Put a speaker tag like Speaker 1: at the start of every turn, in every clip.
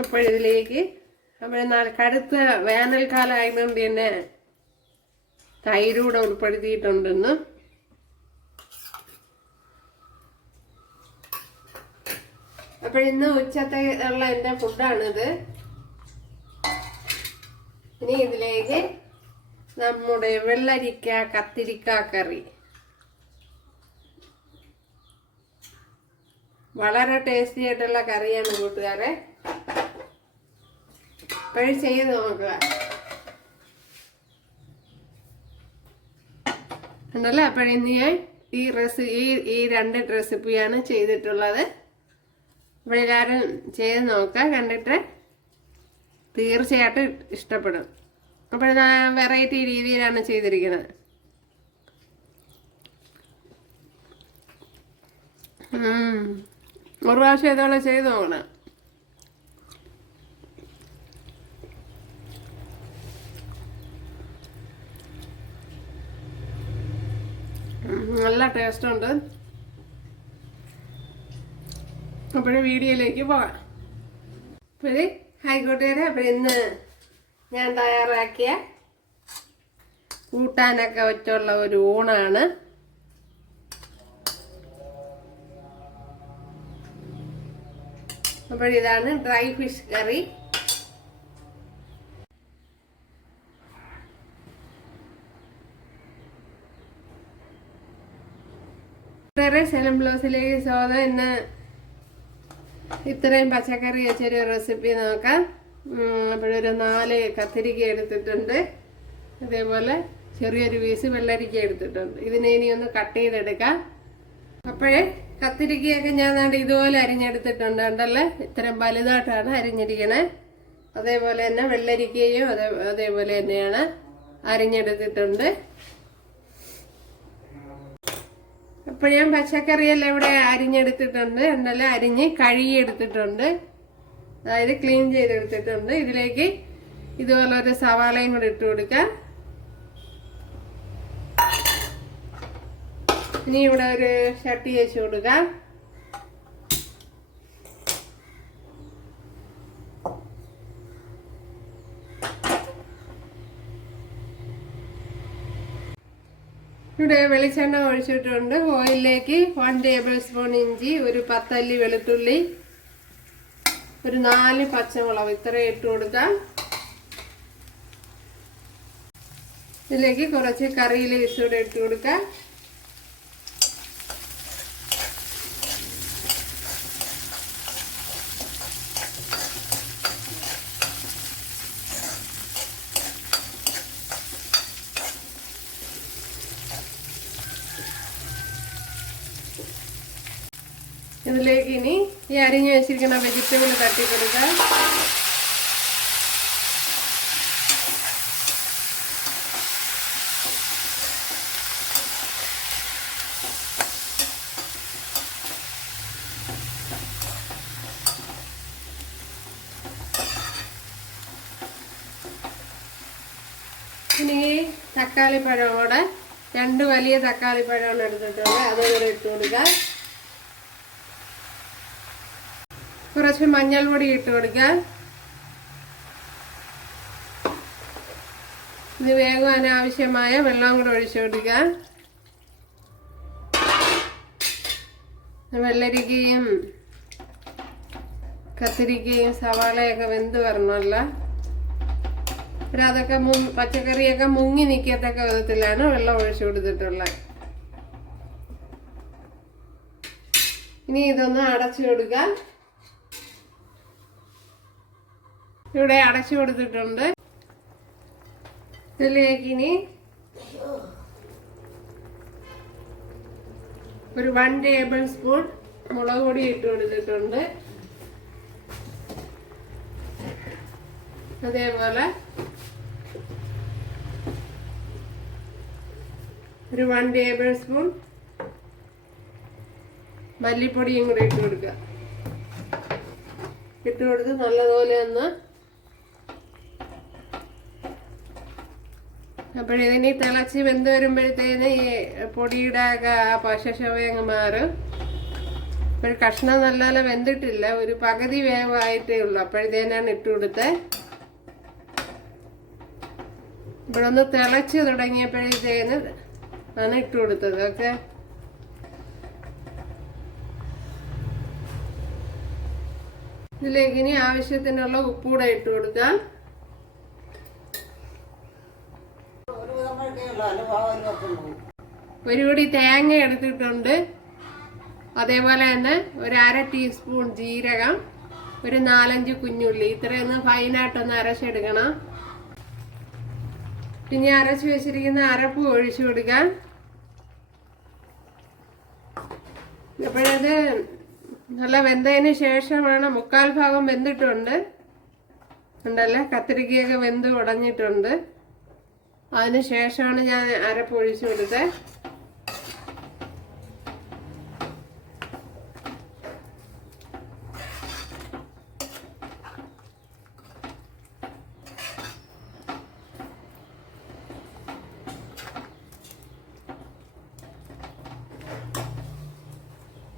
Speaker 1: അപ്പോൾ എന്നാൽ കടുത്ത വേനൽക്കാലം ആയതുകൊണ്ട് തന്നെ തൈരൂടെ ഉൾപ്പെടുത്തിയിട്ടുണ്ടെന്ന്. അപ്പോൾ ഇന്ന് ഉച്ചത്തെ ഉള്ള എന്റെ ഫുഡാണിത്. ഇനി ഇതിലേക്ക് നമ്മുടെ വെള്ളരിക്ക കത്തിരിക്ക കറി. വളരെ ടേസ്റ്റി ആയിട്ടുള്ള കറിയാണ് കൂട്ടുകാരെ. ഇപ്പോഴും ചെയ്ത് നോക്കുക ഉണ്ടല്ലോ? അപ്പോഴിന്ന് ഞാൻ ഈ റെസി ഈ ഈ രണ്ട് റെസിപ്പിയാണ് ചെയ്തിട്ടുള്ളത്. അപ്പോൾ എല്ലാവരും ചെയ്ത് നോക്കുക കണ്ടിട്ട് തീർച്ചയായിട്ടും ഇഷ്ടപ്പെടും. അപ്പോൾ ഞാൻ വെറൈറ്റി രീതിയിലാണ് ചെയ്തിരിക്കുന്നത്. ഒരു പ്രാവശ്യം ഇതോടെ ചെയ്ത് നോക്കണം. നല്ല ടേസ്റ്റ് ഉണ്ട് അപ്പോഴേ വീഡിയോയിലേക്ക് പോകാം. അപ്പോൾ ഹായ് കൂട്ടുകാരെ അപ്പോൾ ഇന്ന് ഞാൻ തയ്യാറാക്കിയ കൂട്ടാനൊക്കെ വെച്ചുള്ള ഒരു ഊണാണ്. അപ്പോഴിതാണ് ഡ്രൈ ഫിഷ് കറി. വേറെ സെലം ബ്ലൗസിലേക്ക് സ്വാഗതം. ഇന്ന് ഇത്രയും പച്ചക്കറി വെച്ചൊരു റെസിപ്പി നോക്കാം. അപ്പോഴൊരു നാല് കത്തിരിക്ക എടുത്തിട്ടുണ്ട്. അതേപോലെ ചെറിയൊരു പീസ് വെള്ളരിക്ക എടുത്തിട്ടുണ്ട്. ഇതിനെ ഇനി ഒന്ന് കട്ട് ചെയ്തെടുക്കാം. അപ്പോഴേ കത്തിരിക്കയൊക്കെ ഞാൻ ദാണ്ട് ഇതുപോലെ അരിഞ്ഞെടുത്തിട്ടുണ്ട്. ഉണ്ടല്ലേ ഇത്രയും വലുതായിട്ടാണ് അരിഞ്ഞിരിക്കണേ. അതേപോലെ തന്നെ വെള്ളരിക്കയും അതേ അതേപോലെ തന്നെയാണ് അരിഞ്ഞെടുത്തിട്ടുണ്ട്. അപ്പോൾ ഞാൻ പച്ചക്കറിയെല്ലാം ഇവിടെ അരിഞ്ഞെടുത്തിട്ടുണ്ട്. എന്നല്ല അരിഞ്ഞ് കഴുകിയെടുത്തിട്ടുണ്ട്. അതായത് ക്ലീൻ ചെയ്തെടുത്തിട്ടുണ്ട്. ഇതിലേക്ക് ഇതുപോലെ ഒരു സവാളയും കൂടി ഇട്ട് കൊടുക്കാം. ഇനി ഇവിടെ ഒരു ചട്ടി വെച്ച് കൊടുക്കാം. ഇവിടെ വെളിച്ചെണ്ണ ഒഴിച്ചിട്ടുണ്ട്. ഓയിലിലേക്ക് വൺ ടേബിൾ സ്പൂൺ ഇഞ്ചി ഒരു പത്തല്ലി വെളുത്തുള്ളി ഒരു നാല് പച്ചമുളക്. ഇത്രയും ഇട്ട് കൊടുക്കാം. ഇതിലേക്ക് കുറച്ച് കറിയിൽ ഇസൂടെ ഇട്ട് കൊടുക്കാം. ഇതിലേക്ക് ഇനി ഈ അരിഞ്ഞു വെച്ചിരിക്കുന്ന വെജിറ്റബിൾ തട്ടി കൊടുക്കാം ഇനി തക്കാളി പഴം കൂടെ രണ്ട് വലിയ തക്കാളി പഴമാണ് എടുത്തിട്ടുണ്ട് അതുകൂടെ ഇട്ട് കൊടുക്കാം കുറച്ച് മഞ്ഞൾപ്പൊടി ഇട്ട് കൊടുക്കുക ഇത് വേകുവാൻ ആവശ്യമായ വെള്ളം കൂടെ ഒഴിച്ചു കൊടുക്കാം. വെള്ളരിക്കയും കത്തിരിക്കയും സവാളയൊക്കെ വെന്ത് വരണമല്ല. അതൊക്കെ മു പച്ചക്കറിയൊക്കെ മുങ്ങി നിൽക്കത്തക്ക വിധത്തിലാണ് വെള്ളം ഒഴിച്ചു കൊടുത്തിട്ടുള്ളത്. ഇനി ഇതൊന്ന് അടച്ചു കൊടുക്കാം. ഇവിടെ അടച്ചു കൊടുത്തിട്ടുണ്ട്. ഇതിലേക്ക് ഇനി ഒരു വൺ ടേബിൾ സ്പൂൺ മുളക് പൊടി ഇട്ട് കൊടുത്തിട്ടുണ്ട്. അതേപോലെ ഒരു വൺ ടേബിൾ സ്പൂൺ മല്ലിപ്പൊടിയും കൂടെ ഇട്ട് കൊടുക്കുക. ഇട്ട് കൊടുത്ത് നല്ലതുപോലെ ഒന്ന് അപ്പോഴിതിനി തിളച്ച് വെന്ത് വരുമ്പോഴത്തേന് ഈ പൊടിയുടെ ആ പശശവ അങ്ങ് മാറും. ഇപ്പോൾ കഷ്ണം നല്ലപോലെ വെന്തിട്ടില്ല. ഒരു പകുതി വേവായിട്ടേ ഉള്ളൂ. അപ്പോഴത്തേനാണ് ഇട്ട് കൊടുത്തത് ഇവിടെ ഒന്ന് തിളച്ച് തുടങ്ങിയപ്പോഴത്തേന് ആണ് ഇട്ട് കൊടുത്തത്. ഓക്കെ? ഇതിലേക്ക് ഇനി ആവശ്യത്തിനുള്ള ഉപ്പൂടെ ഇട്ട് കൊടുക്കാം.
Speaker 2: ഒരു
Speaker 1: കൂടി തേങ്ങ എടുത്തിട്ടുണ്ട്. അതേപോലെ തന്നെ ഒരു അര ടീസ്പൂൺ ജീരകം ഒരു നാലഞ്ച് കുഞ്ഞുള്ളി. ഇത്രയൊന്ന് ഫൈനായിട്ടൊന്ന് അരച്ചെടുക്കണം പിന്നെ അരച്ച് വെച്ചിരിക്കുന്ന അരപ്പ് ഒഴിച്ചു കൊടുക്കാൻ അപ്പോഴത് നല്ല വെന്തതിന് ശേഷമാണ് മുക്കാൽ ഭാഗം വെന്തിട്ടുണ്ട്. ഉണ്ടല്ലേ? കത്തിരിക്കയൊക്കെ വെന്ത് ഉടഞ്ഞിട്ടുണ്ട്. അതിന് ശേഷമാണ് ഞാൻ അരപ്പ് ഒഴിച്ചു കൊടുത്തത്.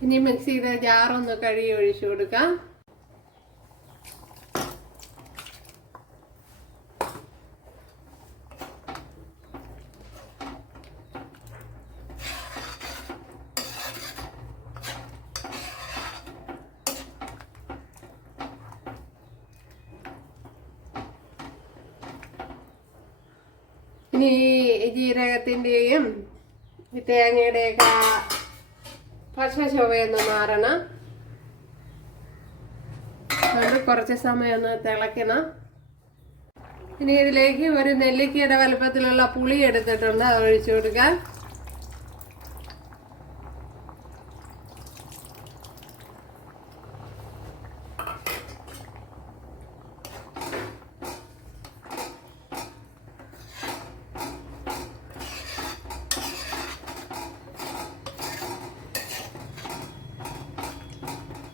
Speaker 1: ഇനി മിക്സ് മിക്സിയുടെ ജാറൊന്ന് കഴുകി ഒഴിച്ചു കൊടുക്കാം. ഈ ജീരകത്തിന്റെയും തേങ്ങയുടെയൊക്കെ ചൊവയൊന്ന് മാറണം. അതുകൊണ്ട് കുറച്ച് സമയം ഒന്ന് തിളയ്ക്കണം. ഇനി ഇതിലേക്ക് ഒരു നെല്ലിക്കയുടെ വലുപ്പത്തിലുള്ള പുളി എടുത്തിട്ടുണ്ട്. അത് ഒഴിച്ചു കൊടുക്കാം.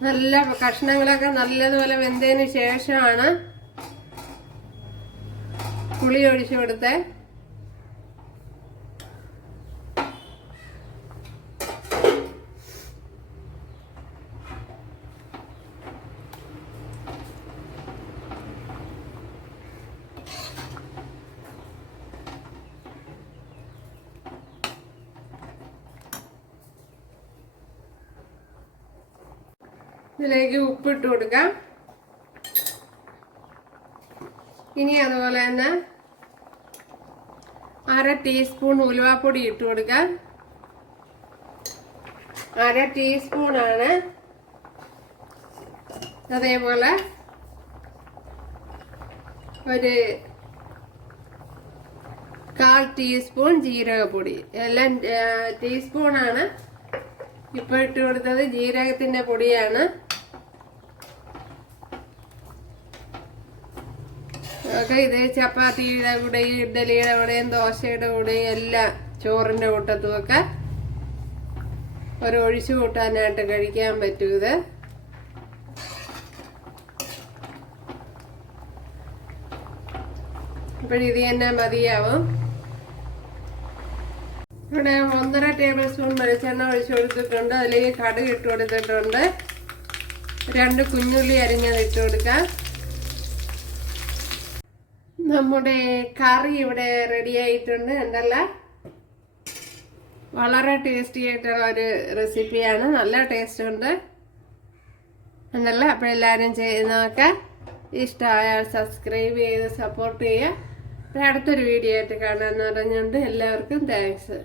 Speaker 1: നല്ല കഷ്ണങ്ങളൊക്കെ നല്ലതുപോലെ വെന്തതിന് ശേഷമാണ് പുളി ഒഴിച്ചു കൊടുത്തേ. ഇതിലേക്ക് ഉപ്പിട്ട് കൊടുക്കാം. ഇനി അതുപോലെ തന്നെ അര ടീസ്പൂൺ ഉലുവാപ്പൊടി ഇട്ട് കൊടുക്കാം. അര ടീസ്പൂണാണ് അതേപോലെ ഒരു കാൽ ടീസ്പൂൺ ജീരകപ്പൊടി. എല്ലാം ടീസ്പൂണാണ് ഇപ്പോൾ ഇട്ട് കൊടുത്തത്. ജീരകത്തിന്റെ പൊടിയാണ്. ഒക്കെ ഇത് ചപ്പാത്തിയുടെ കൂടെയും ഇഡ്ഡലിയുടെ കൂടെയും ദോശയുടെ കൂടെയും എല്ലാം ചോറിന്റെ കൂട്ടത്തും ഒക്കെ ഒരു ഒഴിച്ചു കൂട്ടാനായിട്ട് കഴിക്കാൻ പറ്റൂ ഇത്. ഇപ്പോഴിത് തന്നെ മതിയാവും. ഇവിടെ ഒന്നര ടേബിൾ സ്പൂൺ വെളിച്ചെണ്ണ ഒഴിച്ചു കൊടുത്തിട്ടുണ്ട്. അതിലേക്ക് കടുക് ഇട്ട് കൊടുത്തിട്ടുണ്ട്. രണ്ട് കുഞ്ഞുള്ളി അരിഞ്ഞത് ഇട്ട് കൊടുക്കാം. നമ്മുടെ കറി ഇവിടെ റെഡി ആയിട്ടുണ്ട്. എന്തല്ല? വളരെ ടേസ്റ്റി ആയിട്ടുള്ള ഒരു റെസിപ്പിയാണ് നല്ല ടേസ്റ്റ് ഉണ്ട്. എന്നല്ല അപ്പോൾ എല്ലാവരും ചെയ്ത് നോക്കാം. ഇഷ്ടമായാൽ സബ്സ്ക്രൈബ് ചെയ്ത് സപ്പോർട്ട് ചെയ്യുക. അടുത്തൊരു വീഡിയോ ആയിട്ട് കാണാമെന്ന് പറഞ്ഞുകൊണ്ട് എല്ലാവർക്കും താങ്ക്സ്